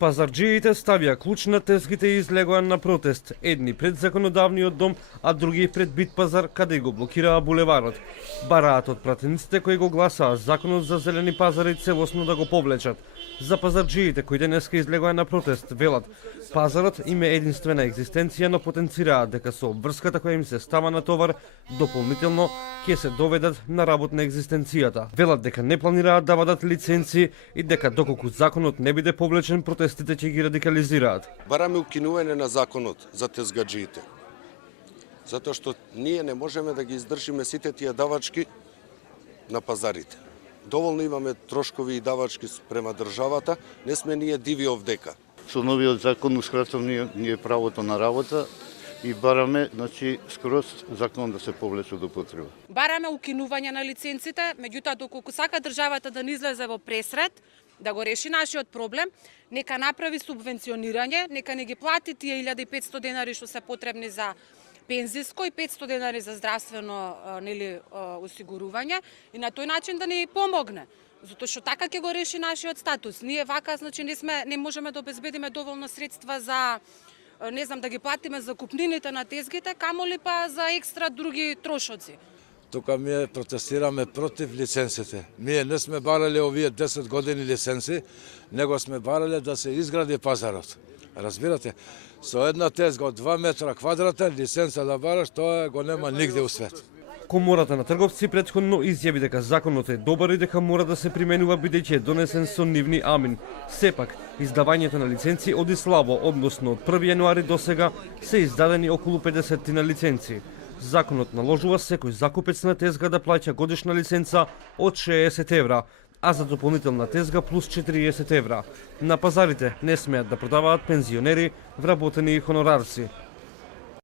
Пазарџиите ставија клуч на тезгите и излегоа на протест, едни пред законодавниот дом, а други пред Бит пазар, каде го блокираа булеварот. Бараат од пратениците кои го гласаа законот за зелени пазари целосно да го повлечат. За пазарџиите кои денеска излегоа на протест, велат, пазарот им е единствена екзистенција, но потенцираат дека со обврската која им се става на товар, дополнително ќе се доведат на работ на екзистенцијата. Велат дека не планираат да вадат лиценци и дека доколку законот не биде повлечен, протестите ќе ги радикализираат. Бараме укинување на законот за тезгаџиите. Затоа што ние не можеме да ги издржиме сите тие давачки на пазарите. Доволно имаме трошкови и давачки према државата, не сме ние диви овдека. Со новиот закон ние правото на работа и бараме, скроз закон да се повлече од употреба. Бараме укинување на лиценците, меѓутоа доколку сака државата да не излезе во пресред, да го реши нашиот проблем, нека направи субвенционирање, нека не ги плати тие 1500 денари што се потребни за пензиско и 500 денари за здравствено осигурување и на тој начин да ни помогне. Затоа што така ќе го реши нашиот статус. Ние вака, не можеме да обезбедиме доволно средства за да ги платиме за купнините на тезгите, камоли па за екстра други трошоци. Тука ние протестираме против лиценците. Ние не сме барале овие 10 години лиценци, него сме барале да се изгради пазарот. Разбирате? Со една тезга од 2 метра квадратен лиценца да бараш, тоа го нема нигде у свет. Комората на трговци претходно изјави дека законот е добар и дека мора да се применува бидејќи е донесен со нивни амин. Сепак, издавањето на лиценци оди слабо, односно од 1 јануари до сега се издадени околу 50 на лиценци. Законот наложува секој закупец на тезга да плаќа годишна лиценца од 60 евра, а за дополнителна тезга плюс 40 евра. На пазарите не смеат да продаваат пензионери, вработени и хонорарци.